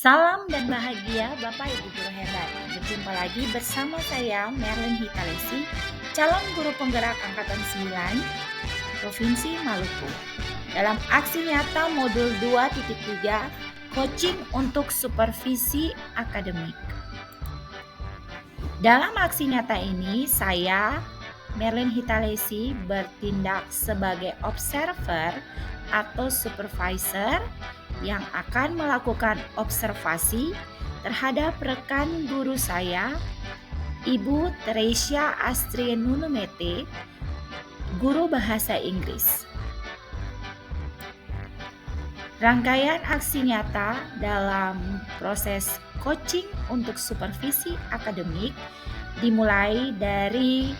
Salam dan bahagia Bapak Ibu Guru hebat. Berjumpa lagi bersama saya Merlin Hitalesi, calon guru penggerak angkatan 9 Provinsi Maluku. Dalam aksi nyata modul 2.3 coaching untuk supervisi akademik. Dalam aksi nyata ini saya Merlin Hitalesi bertindak sebagai observer atau supervisor yang akan melakukan observasi terhadap rekan guru saya, Ibu Teresia Astrienunumete, guru bahasa Inggris. Rangkaian aksi nyata dalam proses coaching untuk supervisi akademik dimulai dari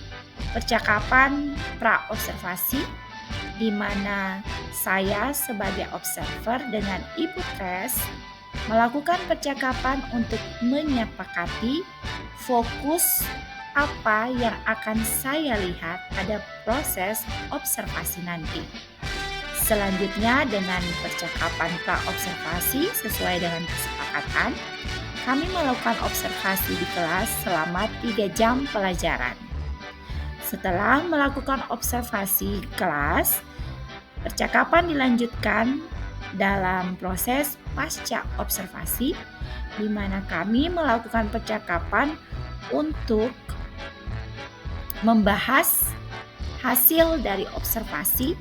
percakapan pra-observasi, di mana saya sebagai observer dengan Ibu Tres melakukan percakapan untuk menyepakati fokus apa yang akan saya lihat pada proses observasi nanti. Selanjutnya dengan percakapan pra-observasi sesuai dengan kesepakatan, kami melakukan observasi di kelas selama 3 jam pelajaran. Setelah melakukan observasi kelas, percakapan dilanjutkan dalam proses pasca observasi, di mana kami melakukan percakapan untuk membahas hasil dari observasi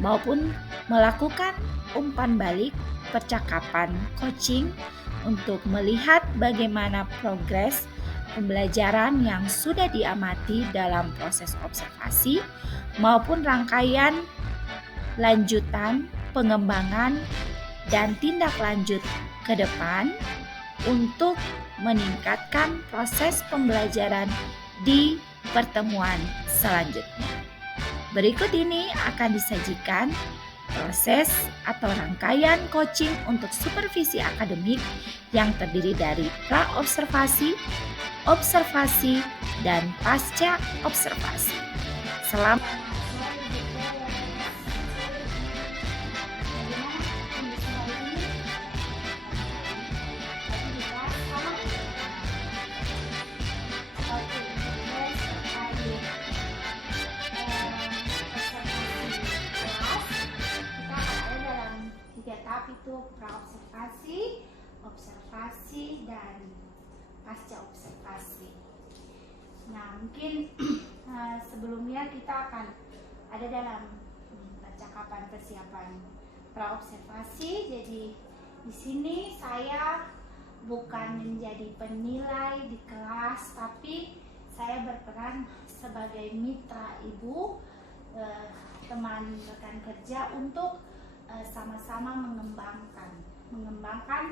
maupun melakukan umpan balik percakapan coaching untuk melihat bagaimana progres pembelajaran yang sudah diamati dalam proses observasi maupun rangkaian lanjutan, pengembangan, dan tindak lanjut ke depan untuk meningkatkan proses pembelajaran di pertemuan selanjutnya. Berikut ini akan disajikan proses atau rangkaian coaching untuk supervisi akademik yang terdiri dari pra-observasi, observasi, dan pasca observasi. Selamat itu pra-observasi, observasi, dan pasca observasi. Nah, mungkin sebelumnya kita akan ada dalam percakapan persiapan pra-observasi. Jadi di sini saya bukan menjadi penilai di kelas, tapi saya berperan sebagai mitra ibu, teman rekan kerja untuk sama-sama mengembangkan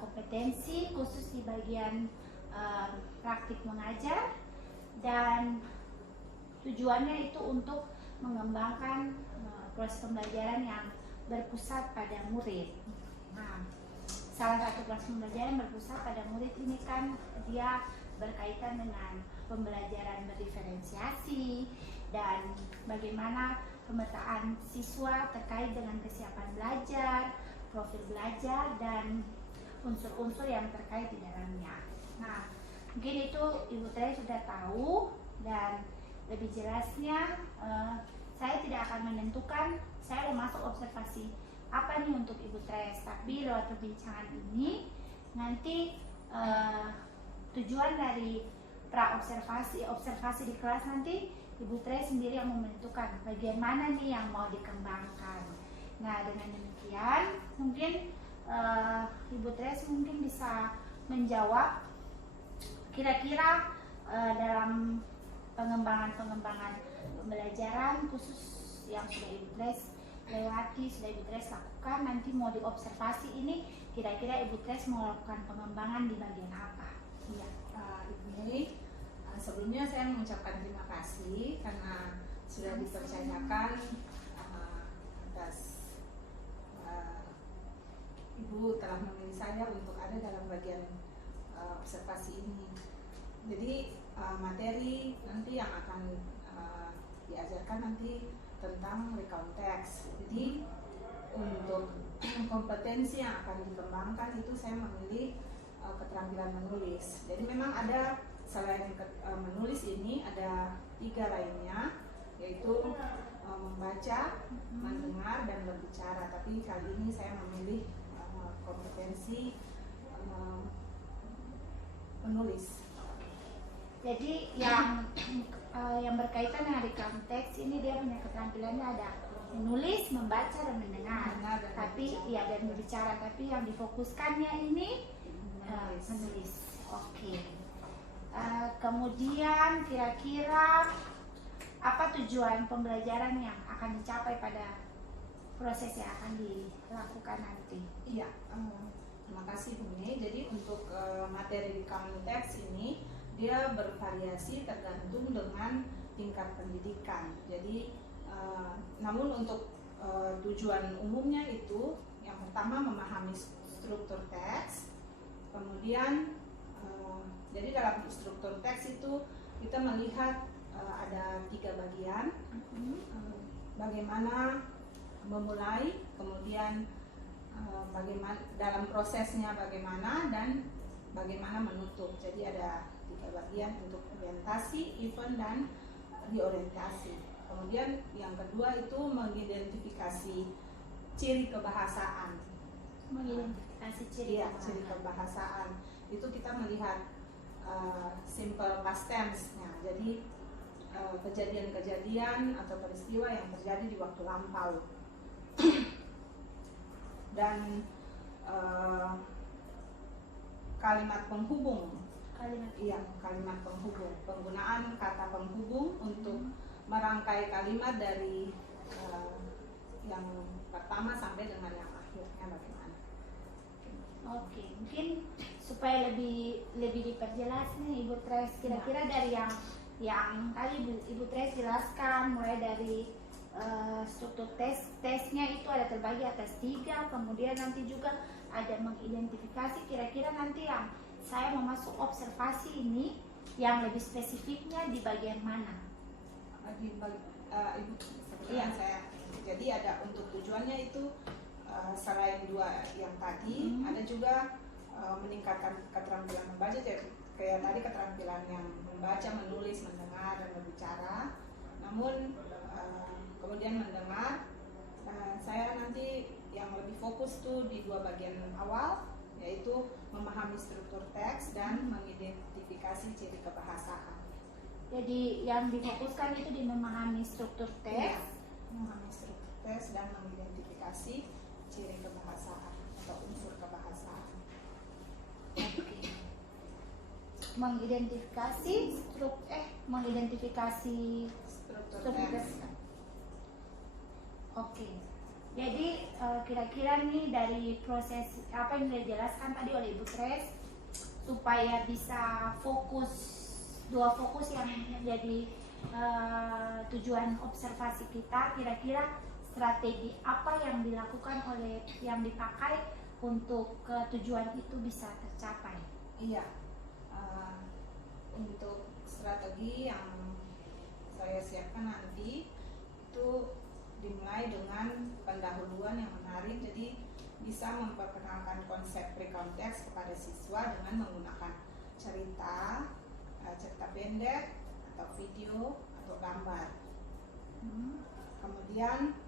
kompetensi khusus di bagian praktik mengajar, dan tujuannya itu untuk mengembangkan proses pembelajaran yang berpusat pada murid. Nah, salah satu proses pembelajaran berpusat pada murid ini kan dia berkaitan dengan pembelajaran berdiferensiasi dan bagaimana pemetaan siswa terkait dengan kesiapan belajar, profil belajar, dan unsur-unsur yang terkait di dalamnya. Nah, mungkin itu Ibu Tres sudah tahu, dan lebih jelasnya saya tidak akan menentukan saya mau masuk observasi apa nih untuk Ibu Tres, tapi lewat perbincangan ini nanti tujuan dari pra-observasi, observasi di kelas nanti Ibu Tres sendiri yang menentukan bagian mana nih yang mau dikembangkan. Nah, dengan demikian mungkin Ibu Tres mungkin bisa menjawab kira-kira dalam pengembangan pembelajaran khusus yang sudah Ibu Tres lewati, sudah Ibu Tres lakukan, nanti mau diobservasi ini kira-kira Ibu Tres mau lakukan pengembangan di bagian apa? Iya, Ibu Mei. Sebelumnya saya mengucapkan terima kasih karena sudah dipercayakan atas Ibu telah memilih saya untuk ada dalam bagian observasi ini. Jadi materi nanti yang akan diajarkan nanti tentang recount text. Jadi untuk kompetensi yang akan dikembangkan itu saya memilih keterampilan menulis. Jadi memang ada selain menulis ini ada 3 lainnya, yaitu membaca, mendengar, dan berbicara. Tapi kali ini saya memilih kompetensi menulis. Jadi yang berkaitan dengan recount text ini dia punya keterampilannya ada menulis, membaca, dan mendengar. Dan berbicara. Tapi yang difokuskannya ini menulis. Oke. Kemudian kira-kira apa tujuan pembelajaran yang akan dicapai pada proses yang akan dilakukan nanti? Iya, terima kasih Bu Ne. Jadi untuk materi recount text ini dia bervariasi tergantung dengan tingkat pendidikan. Jadi namun untuk tujuan umumnya itu yang pertama memahami struktur teks. Kemudian jadi dalam struktur teks itu kita melihat ada 3 bagian. Bagaimana memulai, kemudian bagaimana dalam prosesnya bagaimana, dan bagaimana menutup. Jadi ada 3 bagian untuk orientasi, event, dan reorientasi. Kemudian yang kedua itu mengidentifikasi ciri kebahasaan. Mengidentifikasi ciri kebahasaan. Itu kita melihat simple past tense-nya. Jadi kejadian-kejadian atau peristiwa yang terjadi di waktu lampau. Dan kalimat penghubung. Kalimat penghubung. Penggunaan kata penghubung untuk merangkai kalimat dari yang pertama sampai dengan yang akhirnya bagaimana. Oke, mungkin supaya lebih diperjelas nih Ibu Tres, kira-kira dari yang tadi Ibu Tres jelaskan, mulai dari struktur tesnya itu ada terbagi atas 3, kemudian nanti juga ada mengidentifikasi. Kira-kira nanti yang saya mau masuk observasi ini yang lebih spesifiknya di bagian mana? Ibu, saya jadi ada untuk tujuannya itu selain 2 yang tadi ada juga meningkatkan keterampilan membaca, kayak tadi keterampilan yang membaca, menulis, mendengar, dan berbicara. Namun kemudian mendengar, saya nanti yang lebih fokus tuh di 2 bagian awal, yaitu memahami struktur teks dan mengidentifikasi ciri kebahasaan. Jadi yang difokuskan itu di memahami struktur teks, memahami struktur teks dan mengidentifikasi ciri kebahasaan atau unsur kebahasaan. Oke. Mengidentifikasi struktur teks. Oke. Jadi kira-kira nih dari proses apa yang dijelaskan tadi oleh Ibu Tres, supaya bisa fokus 2 fokus yang menjadi tujuan observasi kita, kira-kira strategi apa yang dilakukan yang dipakai untuk tujuan itu bisa tercapai? Iya, untuk strategi yang saya siapkan nanti itu dimulai dengan pendahuluan yang menarik. Jadi bisa memperkenalkan konsep recount text kepada siswa dengan menggunakan cerita pendek atau video atau gambar. Kemudian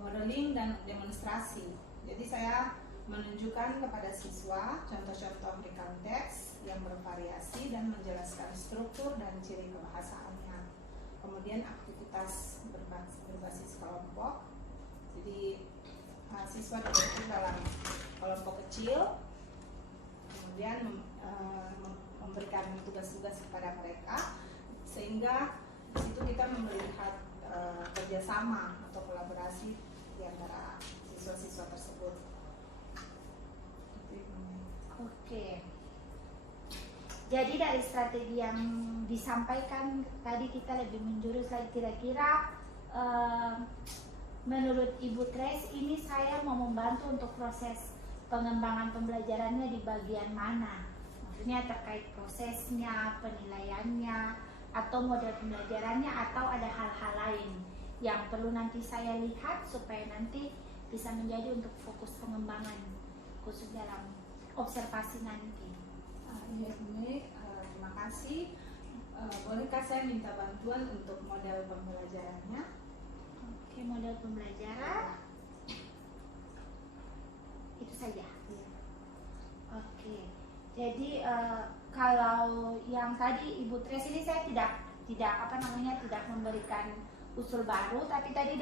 modeling dan demonstrasi. Jadi saya menunjukkan kepada siswa contoh-contoh recount text yang bervariasi dan menjelaskan struktur dan ciri kebahasaannya. Kemudian aktivitas berbasis kelompok. Jadi siswa dibagi dalam kelompok kecil, kemudian memberikan tugas-tugas kepada mereka, sehingga di situ kita melihat kerjasama atau kolaborasi di antara siswa-siswa tersebut. Oke. Jadi dari strategi yang disampaikan tadi kita lebih menjurus lagi, kira-kira menurut Ibu Tres ini saya mau membantu untuk proses pengembangan pembelajarannya di bagian mana? Maksudnya terkait prosesnya, penilaiannya, atau model pembelajarannya, atau ada hal-hal lain yang perlu nanti saya lihat supaya nanti bisa menjadi untuk fokus pengembangan khusus dalam observasi nanti. Iya Bune, terima kasih. Bolehkah saya minta bantuan untuk model pembelajarannya? Oke, model pembelajaran itu saja. Iya. Oke, jadi kalau yang tadi Ibu Tres ini saya tidak tidak memberikan usul baru, tapi tadi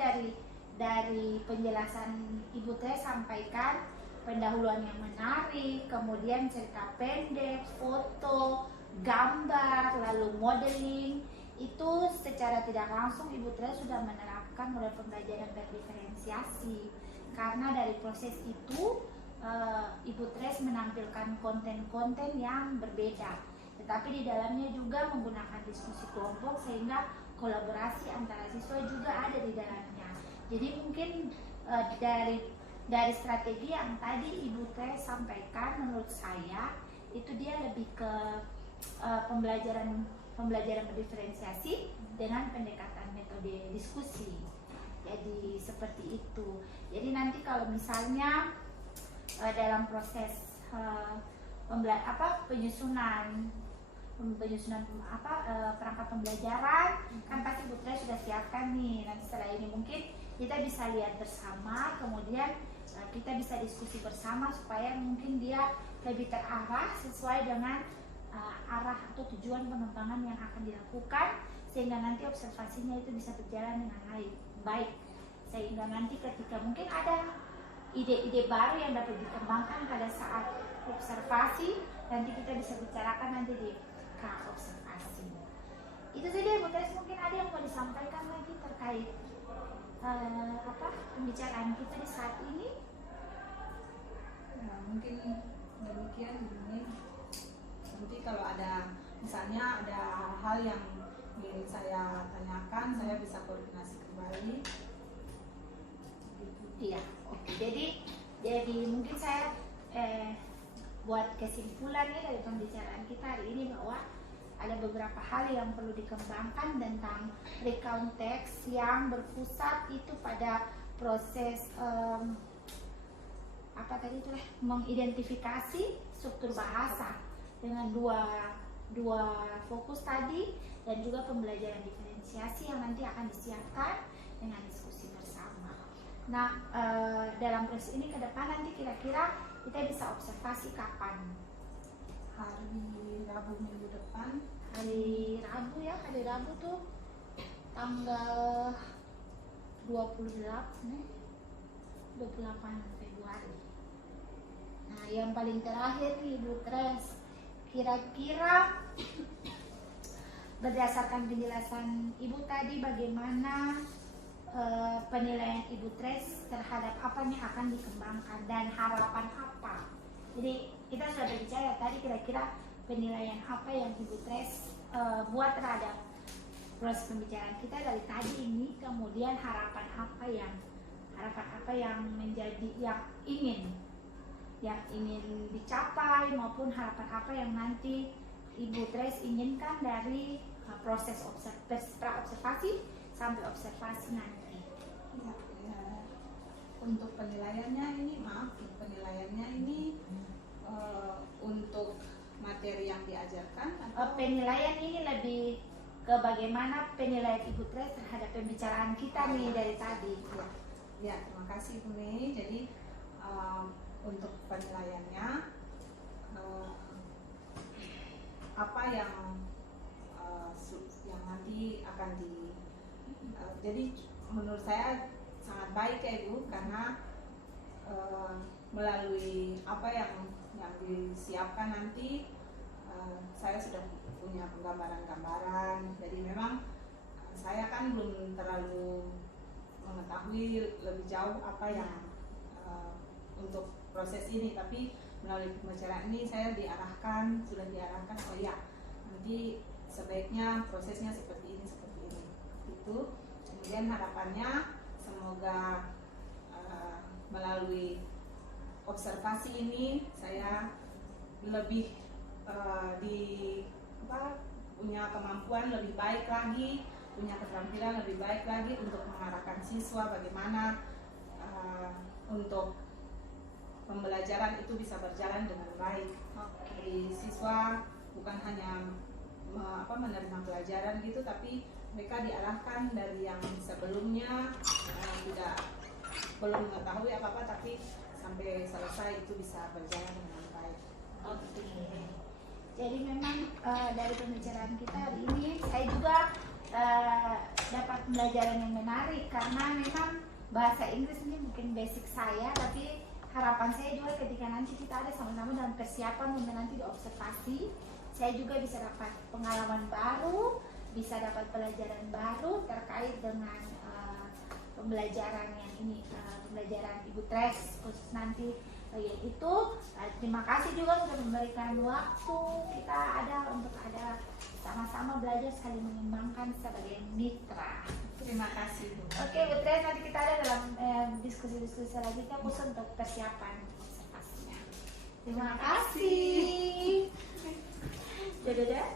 dari penjelasan Ibu Tres sampaikan pendahuluan yang menarik, kemudian cerita pendek, foto, gambar, lalu modeling, itu secara tidak langsung Ibu Tres sudah menerapkan model pembelajaran berdiferensiasi. Karena dari proses itu Ibu Tres menampilkan konten-konten yang berbeda, tetapi di dalamnya juga menggunakan diskusi kelompok sehingga kolaborasi antara siswa juga ada di dalamnya. Jadi mungkin dari strategi yang tadi Ibu Tres sampaikan, menurut saya itu dia lebih ke pembelajaran berdiferensiasi dengan pendekatan metode diskusi. Jadi seperti itu. Jadi nanti kalau misalnya dalam proses penyusunan perangkat pembelajaran, kan pasti Bu Tres sudah siapkan nih. Nanti setelah ini mungkin kita bisa lihat bersama, kemudian kita bisa diskusi bersama supaya mungkin dia lebih terarah sesuai dengan arah atau tujuan pengembangan yang akan dilakukan, sehingga nanti observasinya itu bisa berjalan dengan baik, sehingga nanti ketika mungkin ada ide-ide baru yang dapat dikembangkan pada saat observasi, nanti kita bisa bicarakan nanti di observasi. Itu saja Bu Tres, mungkin ada yang mau disampaikan lagi terkait pembicaraan kita di saat ini? Ya, mungkin demikian ini. Nanti kalau ada misalnya ada hal yang ingin saya tanyakan, saya bisa koordinasi kembali. Iya, oke. Jadi mungkin saya buat kesimpulannya dari pembicaraan kita hari ini bahwa ada beberapa hal yang perlu dikembangkan tentang recount text yang berpusat itu pada proses mengidentifikasi struktur bahasa dengan dua fokus tadi, dan juga pembelajaran diferensiasi yang nanti akan disiapkan dengan diskusi bersama. Nah, dalam proses ini ke depan nanti kira-kira kita bisa observasi kapan? Hari Rabu minggu depan. Hari Rabu ya, hari Rabu tuh tanggal 28 Februari. Nah, yang paling terakhir nih Bu Tres, kira-kira berdasarkan penjelasan Ibu tadi bagaimana penilaian Ibu Tres terhadap apa yang akan dikembangkan dan harapan apa? Jadi kita sudah berbicara tadi kira-kira penilaian apa yang Ibu Tres buat terhadap proses pembicaraan kita dari tadi ini, kemudian harapan apa yang menjadi yang ingin dicapai, maupun harapan apa yang nanti Ibu Tres inginkan dari proses pra-observasi sampai observasi nanti. Ya, untuk penilaiannya ini untuk materi yang diajarkan atau penilaian ini lebih ke bagaimana penilaian Ibu Tres terhadap pembicaraan kita nih dari tadi. Ya, terima kasih Bu Mei. Jadi untuk penilaiannya apa yang nanti akan jadi menurut saya sangat baik ya Ibu, karena melalui apa yang disiapkan nanti saya sudah punya penggambaran-gambaran. Jadi memang saya kan belum terlalu mengetahui lebih jauh apa yang untuk proses ini, tapi melalui pembicaraan ini saya sudah diarahkan oh ya, nanti sebaiknya prosesnya seperti ini itu. Kemudian harapannya semoga melalui observasi ini saya lebih punya kemampuan lebih baik lagi, punya keterampilan lebih baik lagi untuk mengarahkan siswa bagaimana untuk pembelajaran itu bisa berjalan dengan baik. Jadi siswa bukan hanya menerima pelajaran gitu, tapi mereka diarahkan dari yang sebelumnya belum mengetahui apa-apa, tapi sampai selesai itu bisa berjalan dengan baik. Oke. Jadi memang dari pembicaraan kita hari ini saya juga dapat pembelajaran yang menarik, karena memang bahasa Inggris ini mungkin basic saya, tapi harapan saya juga ketika nanti kita ada sama-sama dalam persiapan untuk nanti di observasi, saya juga bisa dapat pengalaman baru, bisa dapat pelajaran baru terkait dengan pembelajaran yang ini, pembelajaran Ibu Tres khusus nanti yaitu. Terima kasih juga sudah memberikan waktu kita untuk ada sama-sama belajar saling mengembangkan sebagai mitra. Terima kasih, Bu. Oke, Bu Tres, nanti kita ada dalam diskusi-diskusi selanjutnya khusus untuk persiapan observasinya. Terima kasih. Dadah.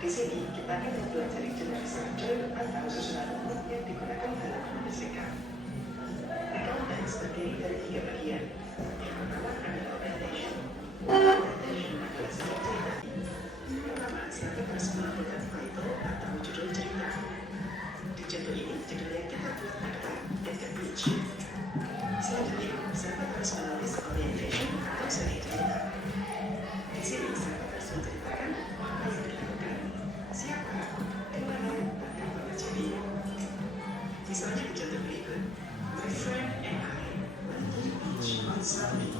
Di sini kita akan mempelajari jenis structure atau susunan umum yang digunakan dalam membersihkan. Accountants terdiri dari 3 bagian. Yang pertama adalah orientation. Orientation adalah seperti yang pertama, siapa harus menentukan title atau judul cerita. Di contoh ini, judul yang kita buat adalah At the Beach. Selanjutnya, siapa harus menulis orientation atau seri cerita. Di sini, siapa harus menceritakan apa yang dilakukan, siapa, di mana, dan apa terjadi. Misalnya di contoh berikut, my friend and I went to the beach on Sunday.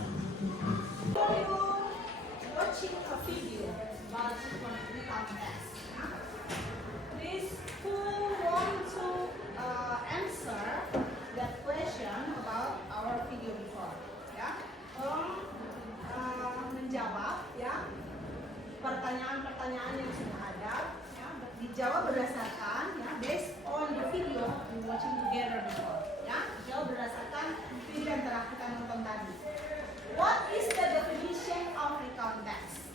Watching a video about the contest. Please, who want to answer that question about our video before? Ya, tolong menjawab ya pertanyaan-pertanyaan yang sudah ada. watching together before. Ya, jawab berdasarkan video yang telah kita nonton tadi. What is the definition of recount text?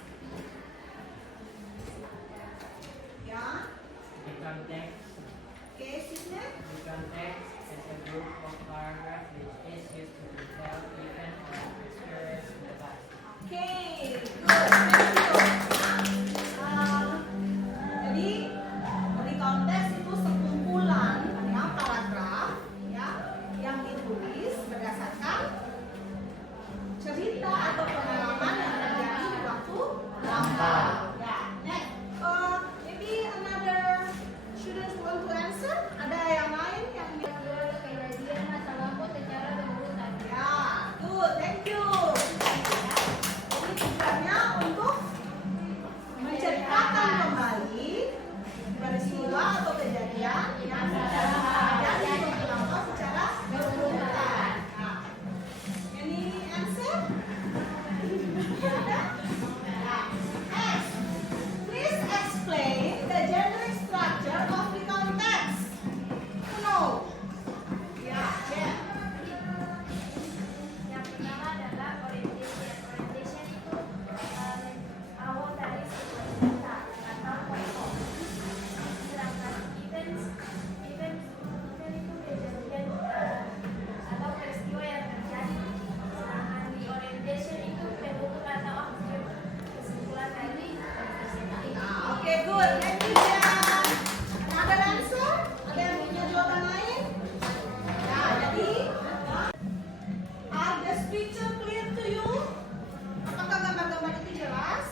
Ya, Recount text. oke, Sisnya. Recount text is a group of paragraphs which is used to detail event or experience in the past. Oke, good, thank you. Jadi recount text itu sekumpulan ya paragraf ya yang ditulis berdasarkan cerita atau pengalaman yang terjadi di waktu lampau. Ya, next. Maybe another students want to answer? Ada yang lain yang Kejadian masa lampau secara berurutan. ya, good, thank you. Jadi tujuannya untuk menceritakan kembali peristiwa atau kejadian yang terjadi di waktu lampau secara berurutan. Nah, any answer? Ada? Nah, next. Please explain the generic structure of recount text. No. Ya, yeah. Yang pertama adalah orientation. Orientation itu awal dari sebuah cerita atau tokoh. Sedangkan event itu kejadian atau peristiwa yang terjadi. Sedangkan di orientation itu bentuk atau kesimpulan dari Okay, good. Thank you, Jan. Another answer? Ada yang punya jawaban lain? Ya, jadi are the picture clear to you? Apakah gambar-gambar itu jelas?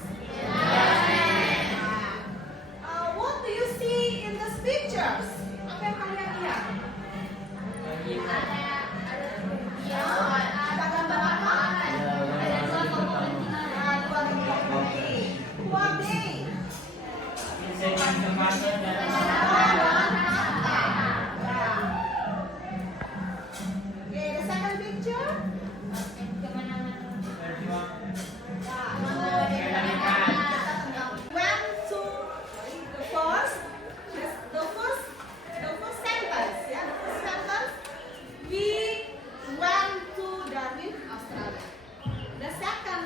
What do you see in the pictures? Apa yang kalian lihat? Ya, ada gambar apa? Ada dua tokoh penting. Who are they? Insight information dan Okay, the second picture. perjuangan. Went to the first sentence. Ya, the first sentence. We went to Darwin, Australia. The second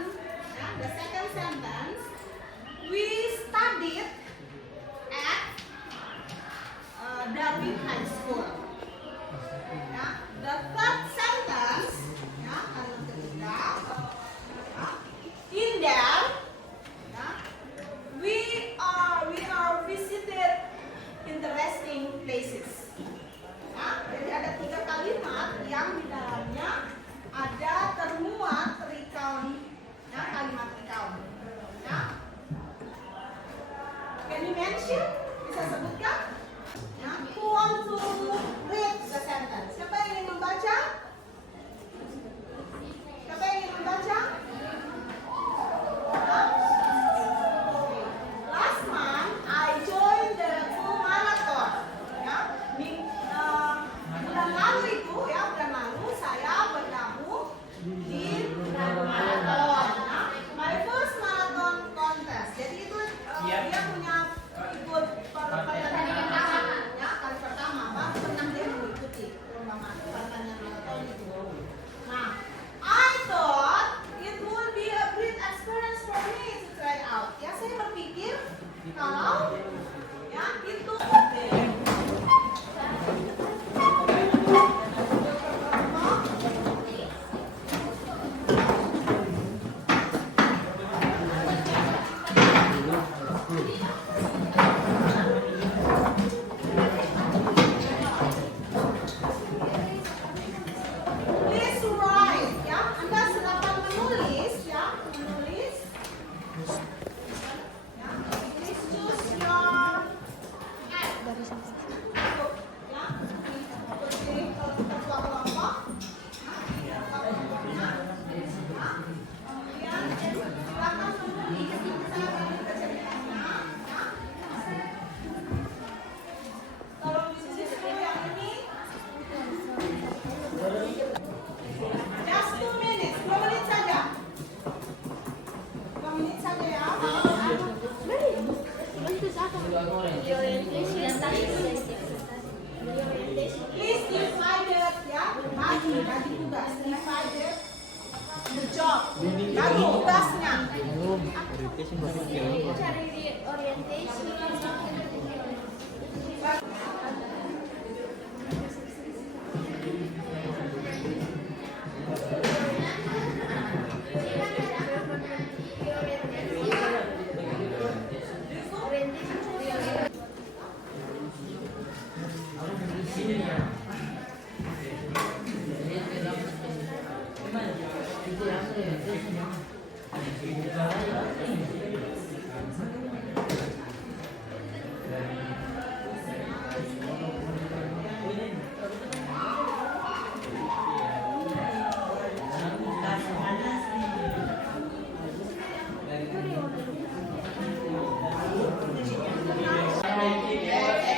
sentence. We studied at Darwin High School. Ya, the third sentence, ya, kalimat ketiga, ya, in there, ya, we are visited interesting places. Ya, jadi ada 3 kalimat yang di dalamnya ada termuat recount, ya, kalimat recount. Ya. Can you mention? Bisa sebutkan? Ya. Who want to read the sentence? Siapa yang ingin membaca?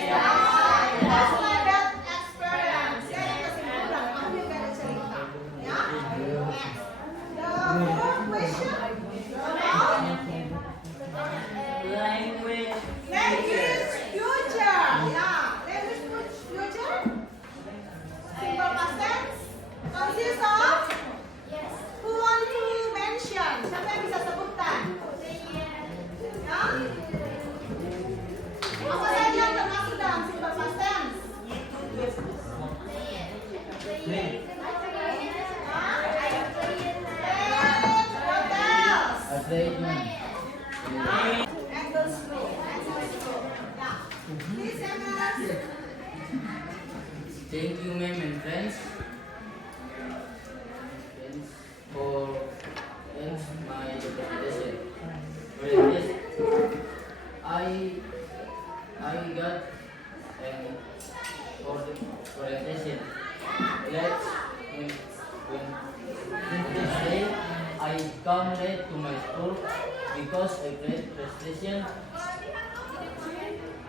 That's my bad experience. Saya kesimpulan, aku juga ada cerita. Ya. The fourth question about Language. language future. Ya, language future. Simple past tense consists of who want to mention? Siapa yang bisa sebutkan? Ya. Apa saja yang termasuk dalam simple past tense? What else? And go slow. Yeah. Please, Emma. Thank you, ma'am and friends, for my presentation. I got orientation. Let's when today I come late to my school because I played PlayStation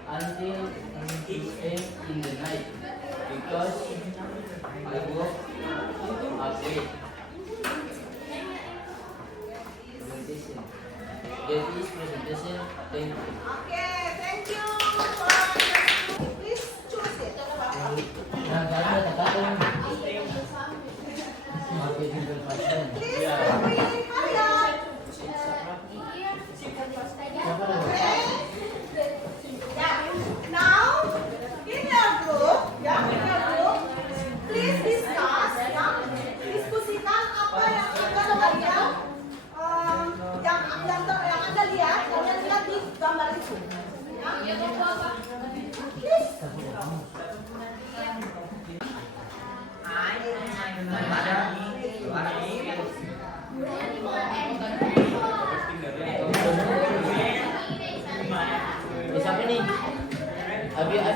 until 2 a.m. in the night because I woke up late. Presentation. That is presentation. Thank you. Okay, thank you. Please choose it. Kadang-kadang ada kakak pakai Google Classroom. Please, hurry, hurry up. Okay. Yeah. Now, in your group, please discuss, diskusikan apa yang Anda lihat, kalian lihat di gambar itu. Ya. Please. Siapa nih? Abi yang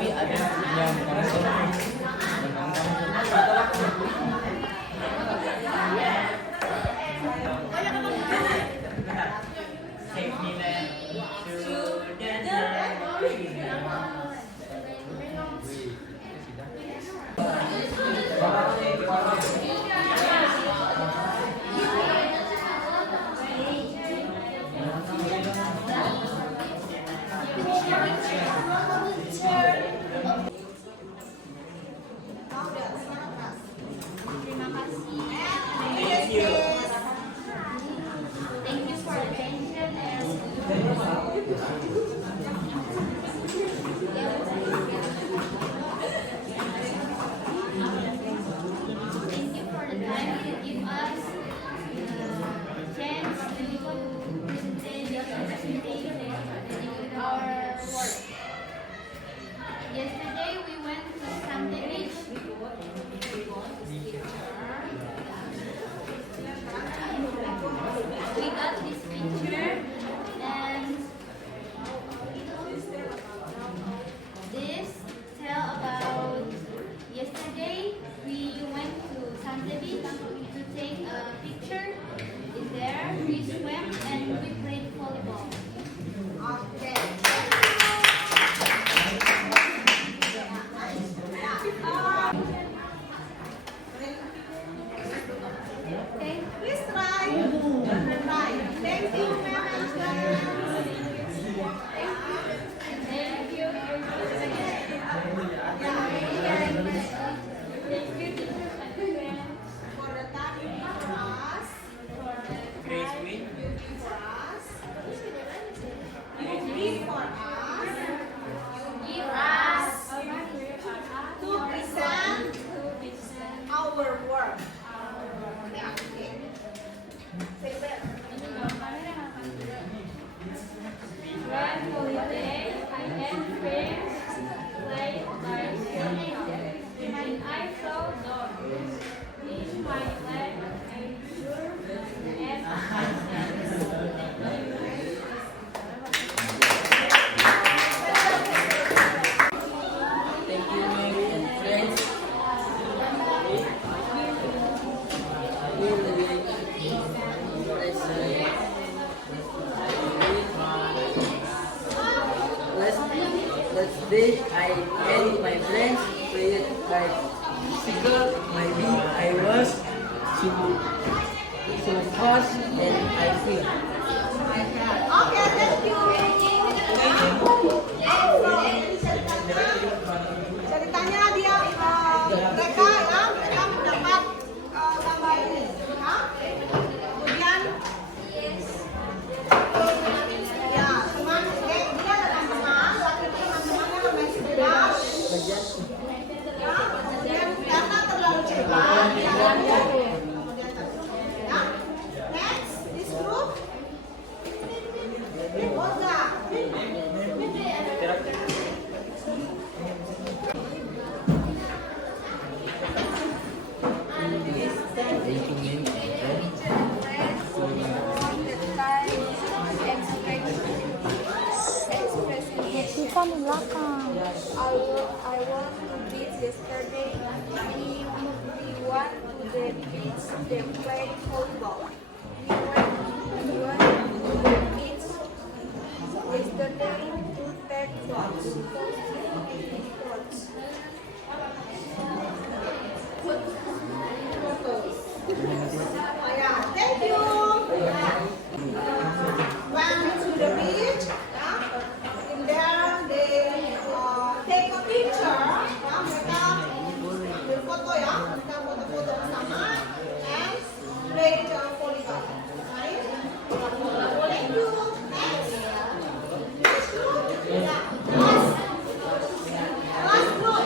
like physical, maybe I was so fast and I feel. Oke, thank you. Ceritanya dia mereka mendapat gambar ini, ya. Kemudian ya teman dia datang teman, laki itu teman-temannya bermain sepeda. Ya, kemudian karena terlalu cepat, kemudian ya. Next, this group. Olga. I want to beach yesterday. We went to the beach and played volleyball. We went to the beach yesterday to take photos. Yeah, thank you. Went to the beach. In there they take a picture. Mereka berfoto ya, mereka foto-foto bersama and play volleyball. Right? Thank you. Next. Next group. Yeah. Last group.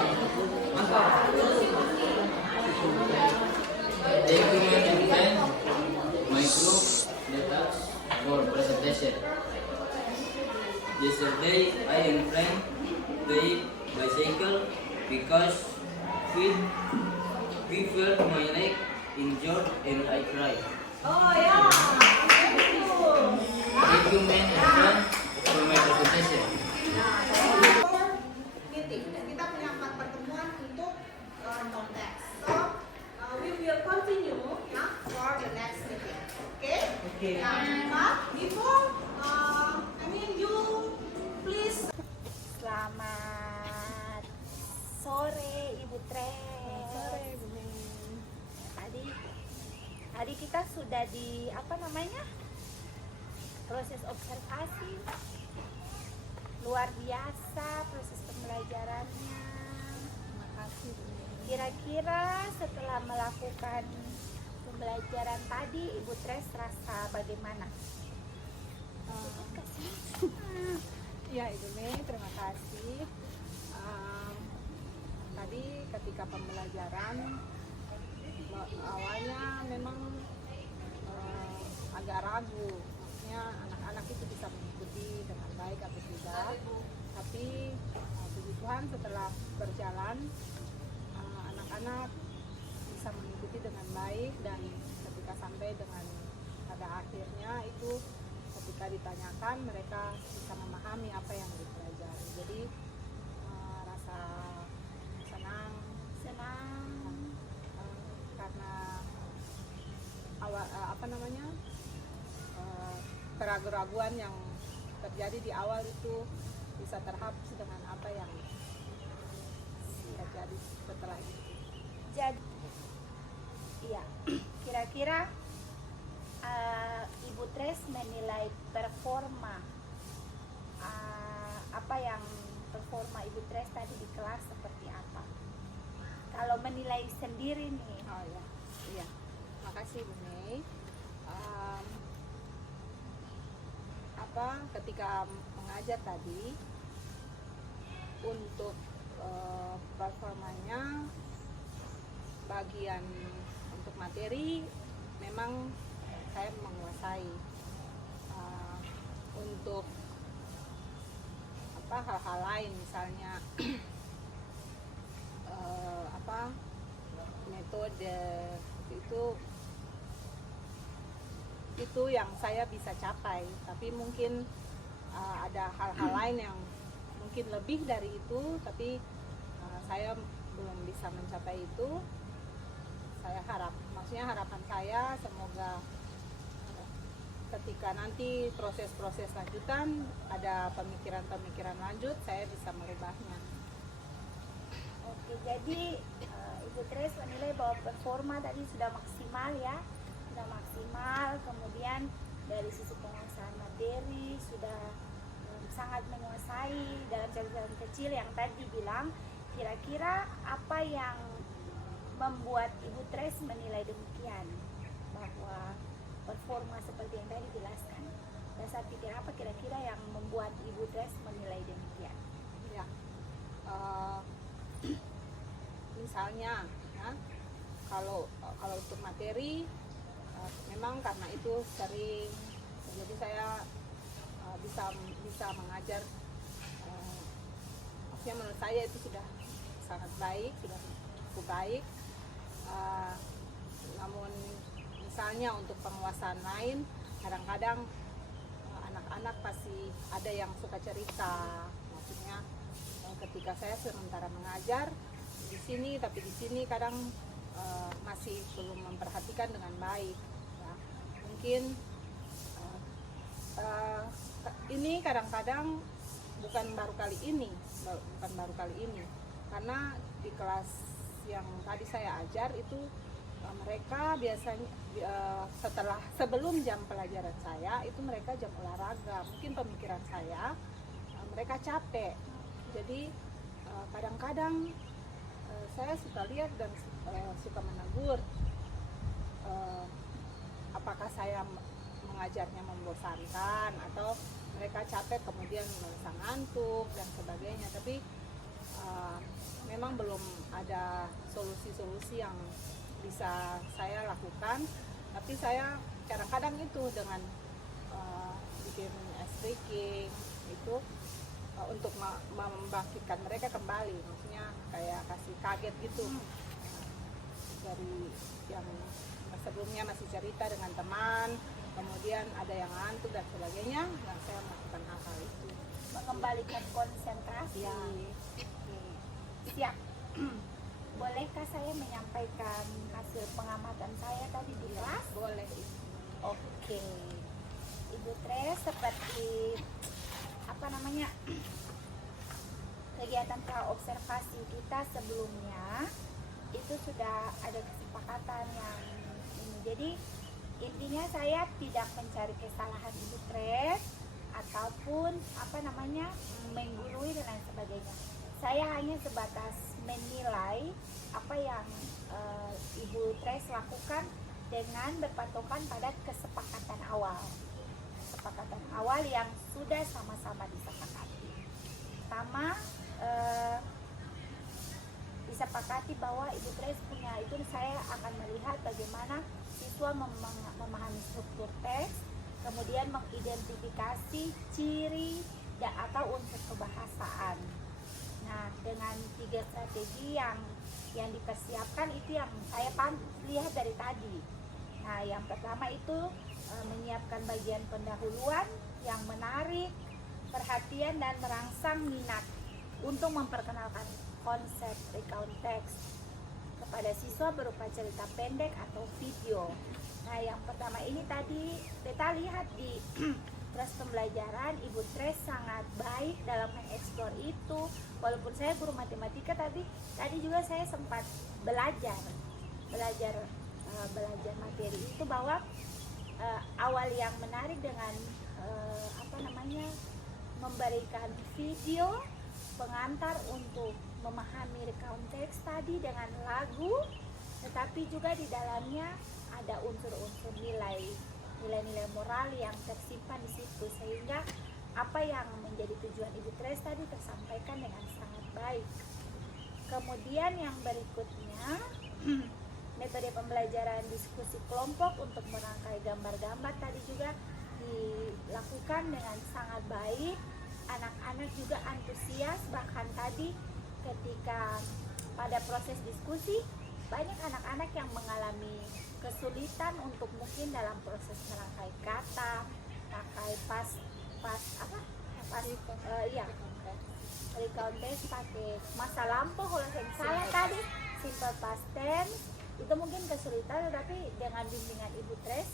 Thank you, my friend. My group let us for presentation. Yesterday, I and friend played bicycle because we felt my leg injured and I cried. Oh yeah. Thank you. Thank you, my friend, for my presentation. Meeting. Kita punya 4 pertemuan untuk konteks. So we will continue ya for the next meeting. Okay? Okay. But before you please. Selamat sore Ibu Tre. Tadi kita sudah di proses observasi. Luar biasa proses pembelajarannya. Makasih. Kira-kira setelah melakukan pembelajaran tadi Ibu Tres rasa bagaimana? Ya Ibu Mei, terima kasih. Tadi ketika pembelajaran awalnya memang agak ragu, maksudnya anak-anak itu bisa mengikuti dengan baik atau tidak. Tapi puji Tuhan setelah berjalan anak-anak bisa mengikuti dengan baik dan ketika sampai dengan pada akhirnya itu ketika ditanyakan mereka bisa memahami apa yang dipelajari. Jadi rasa senang karena keraguan-keraguan yang terjadi di awal itu bisa terhapus dengan apa yang terjadi setelah itu. Jadi, iya, kira-kira Ibu Tres menilai performa performa Ibu Tres tadi di kelas seperti apa? Kalau menilai sendiri nih. Oh ya, iya. Makasih Bu Mei. Ketika mengajar tadi untuk performanya bagian untuk materi memang saya menguasai. Untuk hal-hal lain misalnya metode itu yang saya bisa capai, tapi mungkin ada hal-hal lain yang mungkin lebih dari itu, tapi saya belum bisa mencapai itu. Saya maksudnya harapan saya semoga ketika nanti proses-proses lanjutan ada pemikiran-pemikiran lanjut, saya bisa merubahnya. Oke, jadi Ibu Tres menilai bahwa performa tadi sudah maksimal ya, sudah maksimal. Kemudian dari sisi penguasaan materi sudah sangat menguasai dalam catatan kecil yang tadi bilang. Kira-kira apa yang membuat Ibu Tres menilai demikian bahwa performa seperti yang tadi dijelaskan? Dasar pikir apa kira-kira yang membuat Ibu Tres menilai demikian? Ya, misalnya ya, kalau untuk materi memang karena itu sering, jadi saya bisa mengajar, maksudnya menurut saya itu sudah sangat baik, sudah cukup baik. Namun misalnya untuk penguasaan lain, kadang-kadang anak-anak pasti ada yang suka cerita, maksudnya ketika saya sementara mengajar di sini, tapi di sini kadang masih belum memperhatikan dengan baik. Ya. Mungkin ini kadang-kadang bukan baru kali ini, karena di kelas yang tadi saya ajar itu mereka biasanya sebelum jam pelajaran saya itu mereka jam olahraga. Mungkin pemikiran saya mereka capek, jadi kadang-kadang saya suka lihat dan suka menegur, apakah saya mengajarnya membosankan atau mereka capek kemudian merasa ngantuk dan sebagainya. Tapi memang belum ada solusi-solusi yang bisa saya lakukan. Tapi saya kadang-kadang itu dengan bikin ice breaking itu untuk membangkitkan mereka kembali, maksudnya kayak kasih kaget gitu. Dari yang sebelumnya masih cerita dengan teman, kemudian ada yang ngantuk dan sebagainya, dan saya melakukan hal-hal itu, Mengembalikan konsentrasi. Ya. Oke. Siap. Bolehkah saya menyampaikan hasil pengamatan saya tadi di kelas? boleh. Oke. Ibu Tres, seperti kegiatan praobservasi kita sebelumnya itu sudah ada kesepakatan yang ini. Jadi intinya saya tidak mencari kesalahan Ibu Tres ataupun menggurui dan lain sebagainya. Saya hanya sebatas menilai apa yang Ibu Tres lakukan dengan berpatokan pada kesepakatan awal yang sudah sama-sama disepakati. Pertama, disepakati bahwa Ibu Tres punya itu, saya akan melihat bagaimana siswa memahami struktur teks, kemudian mengidentifikasi ciri dan atau unsur kebahasaan. Nah, dengan 3 strategi yang dipersiapkan itu yang saya lihat dari tadi. Nah, yang pertama itu menyiapkan bagian pendahuluan yang menarik perhatian dan merangsang minat untuk memperkenalkan konsep recount text kepada siswa berupa cerita pendek atau video. Nah, yang pertama ini tadi kita lihat di kelas pembelajaran Ibu Tres sangat baik dalam mengeksplor itu. Walaupun saya guru matematika, tadi juga saya sempat belajar materi itu, bahwa awal yang menarik dengan memberikan video pengantar untuk memahami recount text tadi dengan lagu, tetapi juga di dalamnya ada unsur-unsur nilai-nilai moral yang tersimpan di situ, sehingga apa yang menjadi tujuan Ibu Tres tadi tersampaikan dengan sangat baik. Kemudian yang berikutnya metode pembelajaran diskusi kelompok untuk merangkai gambar-gambar tadi juga dilakukan dengan sangat baik. Anak-anak juga antusias, bahkan tadi ketika pada proses diskusi banyak anak-anak yang mengalami kesulitan untuk mungkin dalam proses merangkai kata, pakai recount text pakai masa lampau, kalau saya salah tadi simple past tense, itu mungkin kesulitan, tetapi dengan bimbingan Ibu Tres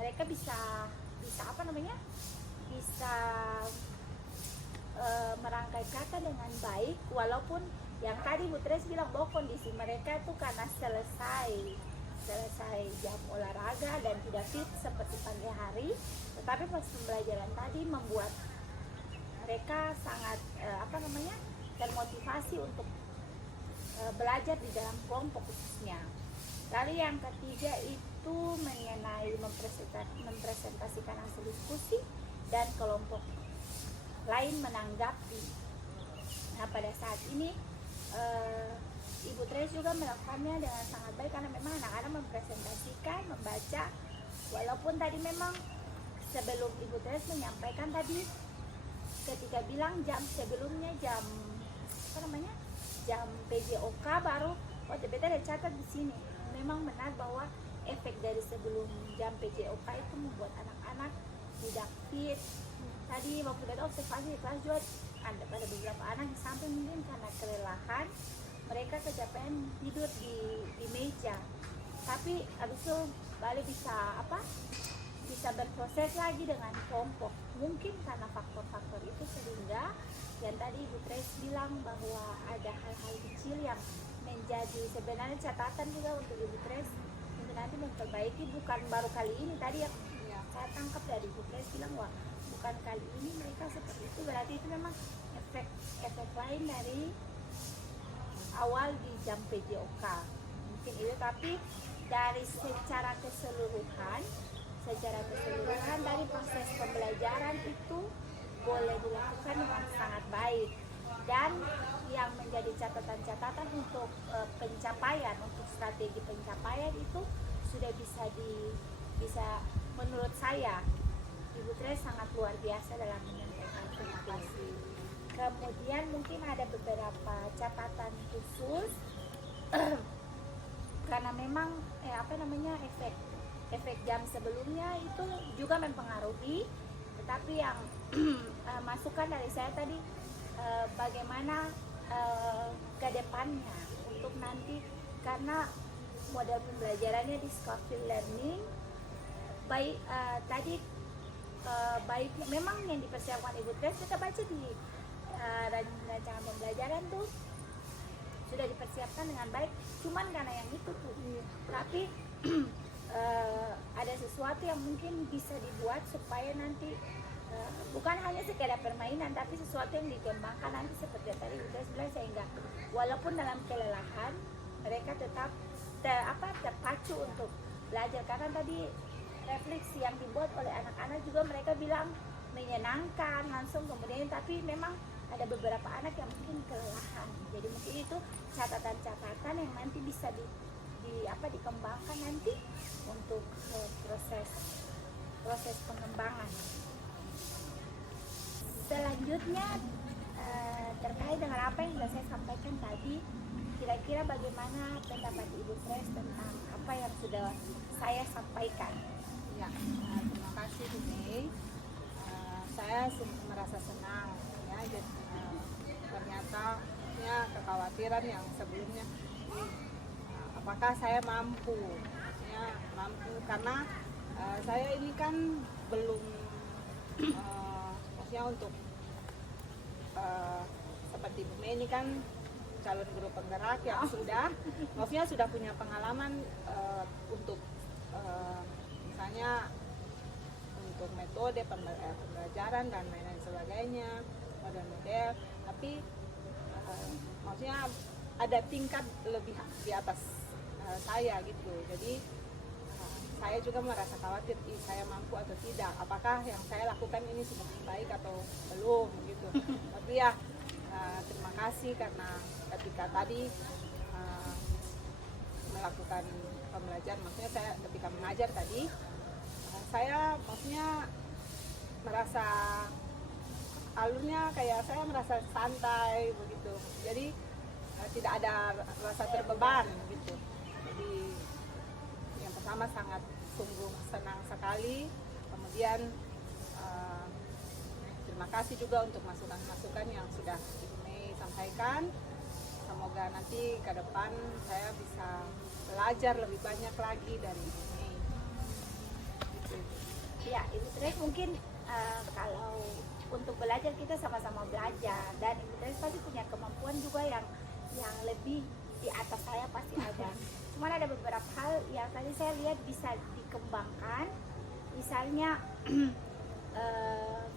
mereka bisa merangkai kata dengan baik, walaupun yang tadi Bu Tres bilang bahwa kondisi mereka tuh karena selesai jam olahraga dan tidak fit seperti pagi hari, tetapi pas pembelajaran tadi membuat mereka sangat termotivasi untuk belajar di dalam kelompok khususnya. Lalu yang ketiga itu mengenai mempresentasikan hasil diskusi dan kelompok lain menanggapi. Nah, pada saat ini Ibu Tres juga melakukannya dengan sangat baik karena memang anak-anak mempresentasikan, membaca, walaupun tadi memang sebelum Ibu Tres menyampaikan tadi ketika bilang jam sebelumnya jam PJOK baru TBT ada catat di sini. Memang benar bahwa efek dari sebelum jam PJOK itu membuat anak-anak tidak fit. Tadi waktu kita observasi di kelas juga ada pada beberapa anak yang sampai mungkin karena kelelahan mereka kecapean tidur di meja. Tapi abis itu balik bisa berproses lagi dengan kelompok. Mungkin karena faktor-faktor itu sehingga yang tadi Ibu Tres bilang bahwa ada hal-hal kecil yang menjadi sebenarnya catatan juga untuk Ibu Tres untuk nanti memperbaiki, bukan baru kali ini. Tadi yang saya tangkap dari Ibu Tres bilang wah bukan kali ini mereka seperti itu, berarti itu memang efek lain dari awal di jam PJOK mungkin itu. Tapi dari secara keseluruhan dari proses pembelajaran itu boleh dilakukan dengan sangat baik, dan yang menjadi catatan-catatan untuk pencapaian, untuk strategi pencapaian itu sudah bisa menurut saya Ibu Tres sangat luar biasa dalam menyampaikan terima kasih. Kemudian mungkin ada beberapa catatan khusus karena memang efek jam sebelumnya itu juga mempengaruhi, tetapi yang masukan dari saya tadi bagaimana ke depannya untuk nanti, karena model pembelajarannya di Schofield Learning baik tadi baiknya memang yang dipersiapkan Ibu Tres kita baca di rancangan pembelajaran tuh sudah dipersiapkan dengan baik, cuman karena yang itu tuh tapi ada sesuatu yang mungkin bisa dibuat supaya nanti bukan hanya sekedar permainan tapi sesuatu yang dikembangkan nanti seperti yang tadi Ibu bilang, sehingga walaupun dalam kelelahan mereka tetap terpacu untuk belajar, karena tadi refleksi yang dibuat oleh anak-anak juga mereka bilang menyenangkan langsung kemudian, tapi memang ada beberapa anak yang mungkin kelelahan, jadi mungkin itu catatan-catatan yang nanti bisa dikembangkan nanti untuk proses pengembangan. Selanjutnya terkait dengan apa yang sudah saya sampaikan tadi, kira-kira bagaimana pendapat Ibu Tres tentang apa yang sudah saya sampaikan? Ya, terima kasih Bu Mei. Saya merasa senang ya, jadi ternyata kekhawatiran yang sebelumnya apakah saya mampu karena saya ini kan belum maksudnya untuk seperti Bu Mei ini kan calon guru penggerak yang sudah punya pengalaman untuk misalnya untuk metode pembelajaran dan lain sebagainya, model-model, tapi maksudnya ada tingkat lebih di atas saya gitu. Jadi saya juga merasa khawatir, saya mampu atau tidak, apakah yang saya lakukan ini sudah baik atau belum gitu. Tapi ya terima kasih karena ketika tadi melakukan pembelajaran, maksudnya saya ketika mengajar tadi saya maksudnya merasa alurnya kayak saya merasa santai begitu, jadi tidak ada rasa terbeban gitu. Jadi yang pertama sangat sungguh senang sekali, kemudian terima kasih juga untuk masukan-masukan yang sudah Ibu Mei sampaikan. Semoga nanti ke depan saya bisa belajar lebih banyak lagi dari Ibu Mei. Ya, Ibu Tres mungkin kalau untuk belajar kita sama-sama belajar, dan Ibu Tres pasti punya kemampuan juga yang yang lebih di atas saya pasti ada. Cuman ada beberapa hal yang tadi saya lihat bisa dikembangkan. Misalnya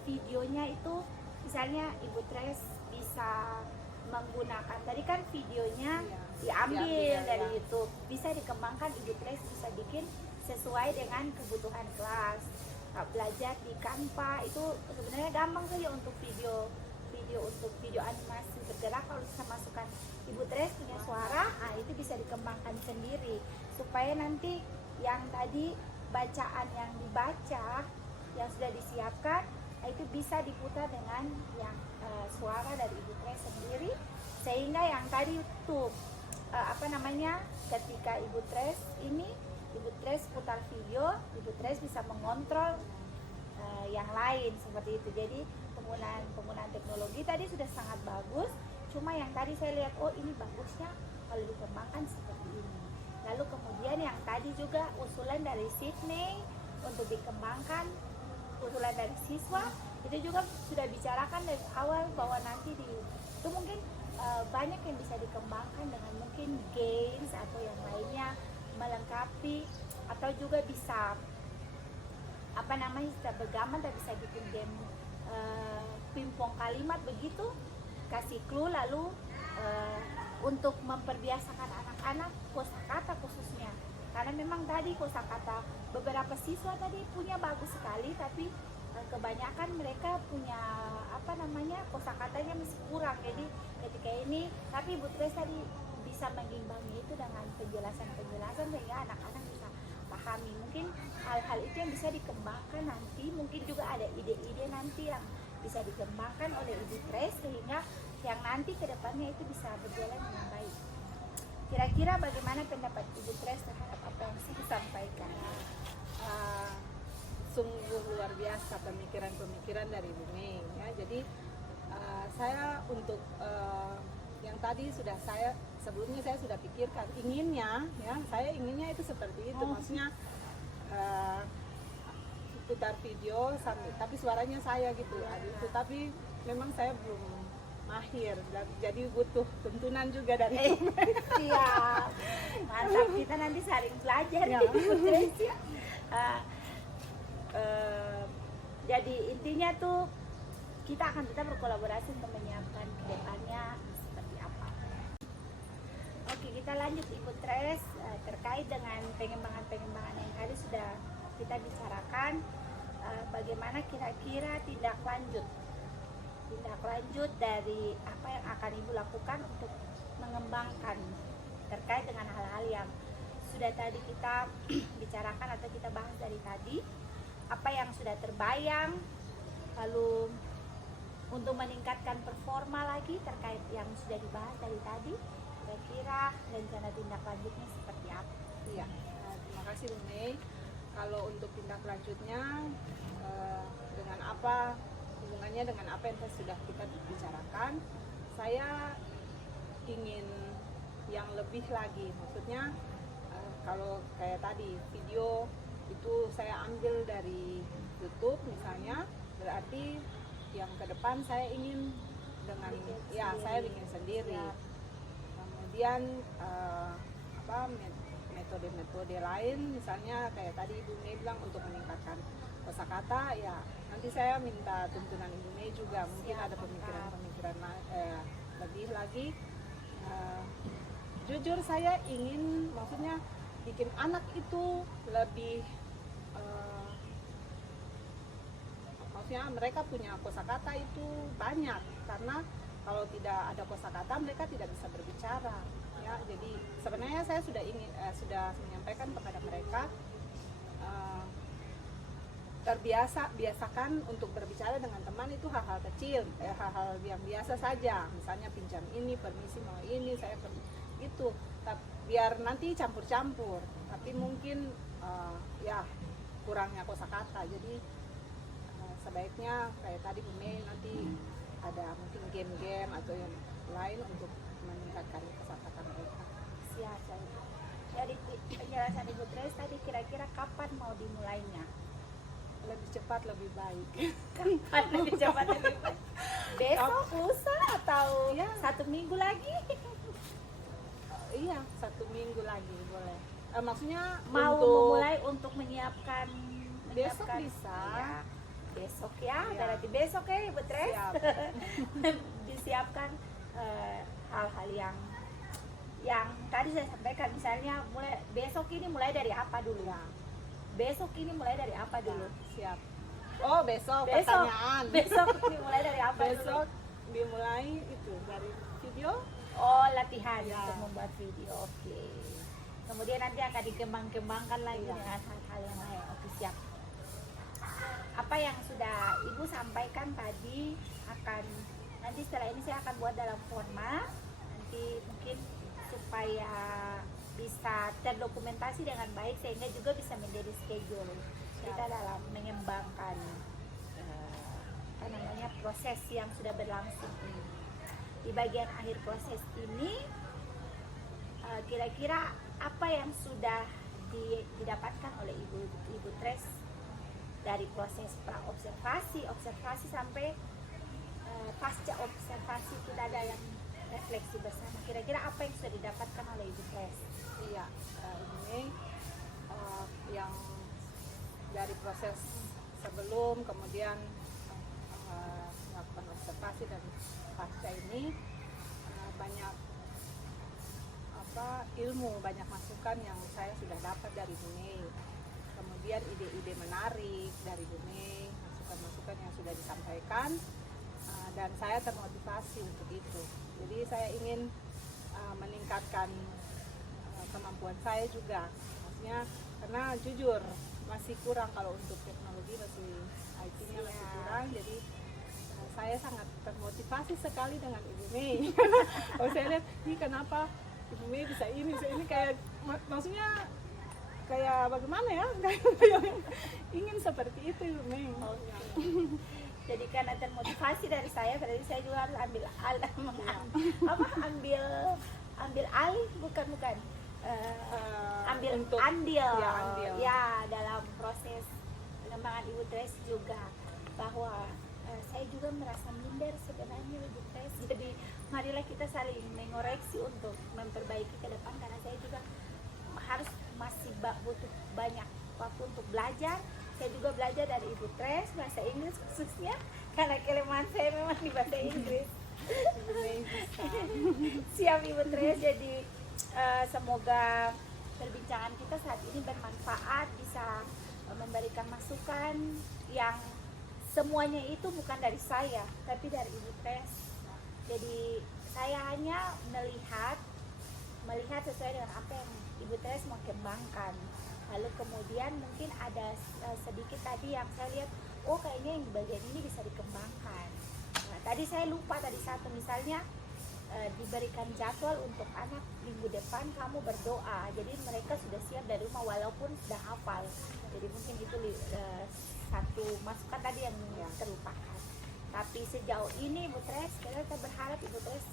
videonya itu, misalnya Ibu Tres bisa menggunakan, tadi kan videonya diambil dari YouTube, bisa dikembangkan. Ibu Tres bisa bikin sesuai dengan kebutuhan kelas. Belajar di Canva itu sebenarnya gampang saja untuk video animasi bergerak. Kalau bisa masukkan Ibu Tres punya suara, itu bisa dikembangkan sendiri supaya nanti yang tadi bacaan yang dibaca yang sudah disiapkan itu bisa diputar dengan yang suara dari Ibu Tres sendiri, sehingga yang tadi tuh ketika Ibu Tres putar video, Ibu Tres bisa mengontrol yang lain seperti itu. Jadi penggunaan teknologi tadi sudah sangat bagus, cuma yang tadi saya lihat, oh ini bagusnya kalau dikembangkan seperti ini. Lalu kemudian yang tadi juga usulan dari Sydney untuk dikembangkan, usulan dari siswa itu juga sudah bicarakan dari awal bahwa nanti itu mungkin banyak yang bisa dikembangkan dengan mungkin games atau yang lainnya melengkapi, atau juga bisa bisa bergaman, tapi bisa bikin game pimpong kalimat begitu, kasih clue, lalu untuk memperbiasakan anak-anak kosakata khususnya, karena memang tadi kosakata beberapa siswa tadi punya bagus sekali, tapi kebanyakan mereka punya kosakatanya masih kurang. Jadi ketika ini, tapi Ibu Tres tadi bisa mengimbangi itu dengan penjelasan sehingga anak-anak bisa pahami. Mungkin hal-hal itu yang bisa dikembangkan nanti, mungkin juga ada ide-ide nanti yang bisa dikembangkan oleh Ibu Tres sehingga yang nanti kedepannya itu bisa berjalan dengan baik. Kira-kira bagaimana pendapat Ibu Tres terhadap apa yang saya sampaikan? Sungguh luar biasa pemikiran-pemikiran dari Bu Mei ya. Jadi saya untuk yang tadi sebelumnya saya sudah pikirkan, saya inginnya itu seperti itu, maksudnya putar video sambil, tapi suaranya saya gitu itu, tapi memang saya belum mahir, jadi butuh tuntunan juga dari Bu Mei. Iya, mantap, kita nanti saling belajar Ya. Ibu Tres ya. Jadi intinya tuh kita akan tetap berkolaborasi untuk menyiapkan kedepannya seperti apa. Oke, kita lanjut Ibu Tres terkait dengan pengembangan yang tadi sudah kita bicarakan. Bagaimana kira-kira tindak lanjut dari apa yang akan Ibu lakukan untuk mengembangkan terkait dengan hal-hal yang sudah tadi kita bicarakan atau kita bahas dari tadi. Apa yang sudah terbayang, lalu untuk meningkatkan performa lagi terkait yang sudah dibahas dari tadi, kira-kira rencana tindak lanjutnya seperti apa? Iya, terima kasih Bu Mei. Kalau untuk tindak lanjutnya dengan apa hubungannya dengan apa yang sudah kita bicarakan, saya ingin yang lebih lagi, maksudnya kalau kayak tadi video itu saya ambil dari YouTube misalnya, berarti yang ke depan saya ingin dengan saya bikin sendiri. Kemudian metode-metode lain, misalnya kayak tadi Ibu Mei bilang untuk meningkatkan kosakata, ya nanti saya minta tuntunan Ibu Mei juga, mungkin ada pemikiran lebih lagi. Jujur saya ingin, maksudnya bikin anak itu lebih maksudnya mereka punya kosakata itu banyak, karena kalau tidak ada kosakata mereka tidak bisa berbicara ya. Jadi sebenarnya saya sudah menyampaikan kepada mereka biasakan untuk berbicara dengan teman itu hal-hal kecil, hal-hal yang biasa saja, misalnya pinjam ini, permisi mau ini, saya gitu, biar nanti campur-campur, tapi mungkin kurangnya kosakata. Jadi sebaiknya kayak tadi Bu Mei, nanti ada mungkin game-game atau yang lain untuk meningkatkan kosakata mereka. Siap. Dari penjelasan Ibu Tres tadi, kira-kira kapan mau dimulainya? Lebih cepat lebih baik. Kapan lebih cepat lebih baik? Besok, lusa, atau Ya. 1 minggu lagi? Iya, 1 minggu lagi boleh. Maksudnya Mau untuk memulai untuk menyiapkan besok bisa. ya, besok ya, Iya. berarti besok ya Ibu Tres. Siap. Disiapkan hal-hal yang tadi saya sampaikan, misalnya besok ini mulai dari apa dulu Ya. besok ini mulai dari apa dulu Siap. Oh, besok besok pertanyaan. besok ini mulai dari apa Besok dulu? dimulai itu dari video. Oh, latihan Ya. untuk membuat video. Oke, kemudian nanti akan dikembang-kembangkan lagi Iya. dengan hal-hal yang lain. Oke, siap. Apa yang sudah Ibu sampaikan tadi akan nanti setelah ini saya akan buat dalam format, nanti mungkin supaya bisa terdokumentasi dengan baik sehingga juga bisa menjadi schedule kita dalam mengembangkan apa namanya proses yang sudah berlangsung ini. Di bagian akhir proses ini kira-kira apa yang sudah didapatkan oleh Ibu Tres dari proses pra observasi sampai pasca observasi, kita ada yang refleksi bersama. Kira-kira apa yang sudah didapatkan oleh Ibu Tres? Iya, ini yang dari proses sebelum kemudian melakukan observasi dan pasca ini banyak ilmu, banyak masukan yang saya sudah dapat dari Bunei. Kemudian ide-ide menarik dari Bunei, masukan-masukan yang sudah disampaikan, dan saya termotivasi untuk itu. Jadi saya ingin meningkatkan kemampuan saya juga, maksudnya karena jujur masih kurang kalau untuk teknologi, masih IT-nya masih kurang. Jadi saya sangat termotivasi sekali dengan Ibu Mei. Kalau saya lihat, ini kenapa Ibu Mei bisa ini kayak maksudnya kayak bagaimana ya? Kayak ingin seperti itu Ibu Mei. Jadi karena termotivasi dari saya, berarti saya juga harus ambil alih bukan ambil Untuk- andil ya, andil. ya dalam proses pengembangan Ibu Tres juga, bahwa saya juga merasa minder sebenarnya Ibu Tres. Jadi marilah kita saling mengoreksi untuk memperbaiki ke depan, karena saya juga harus masih butuh banyak waktu untuk belajar. Saya juga belajar dari Ibu Tres bahasa Inggris khususnya, karena kelemahan saya memang di bahasa Inggris. Siap Ibu Tres. Jadi semoga perbincangan kita saat ini bermanfaat, bisa memberikan masukan yang semuanya itu bukan dari saya tapi dari Ibu Tres. Jadi saya hanya melihat sesuai dengan apa yang Ibu Tres mau kembangkan. Lalu kemudian mungkin ada sedikit tadi yang saya lihat, oh kayaknya yang di bagian ini bisa dikembangkan. Nah, tadi saya lupa tadi satu, misalnya diberikan jadwal untuk anak minggu depan kamu berdoa. Jadi mereka sudah siap dari rumah walaupun sudah hafal. Jadi mungkin itu satu masukan tadi yang terlupakan. Tapi sejauh ini Ibu Tres, kita berharap Ibu Tres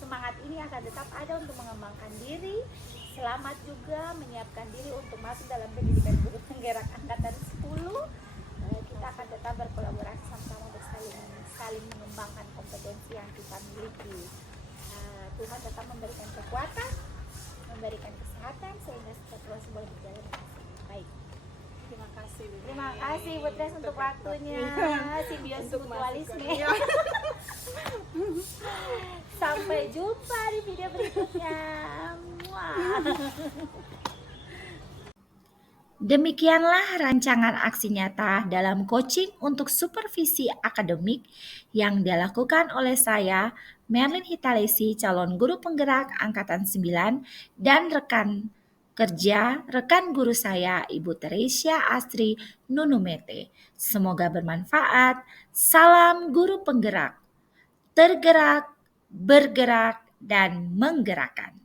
semangat ini akan tetap ada untuk mengembangkan diri. Selamat juga menyiapkan diri untuk masuk dalam pendidikan guru penggerak angkatan 10. Kita akan tetap berkolaborasi sama-sama untuk saling mengembangkan kompetensi yang kita miliki. Tuhan tetap memberikan kekuatan, memberikan kesehatan sehingga kita semua boleh berjalan dengan baik. Terima kasih. Terima kasih Ibu Tres untuk waktunya. Simbiosis Untuk mutualisme. masukan. Sampai jumpa di video berikutnya. Muah. Demikianlah rancangan aksi nyata dalam coaching untuk supervisi akademik yang dilakukan oleh saya, Merlin Hitalesi, calon guru penggerak Angkatan 9, dan rekan guru saya, Ibu Teresia Astri Nunumete. Semoga bermanfaat. Salam guru penggerak. Tergerak, bergerak, dan menggerakkan.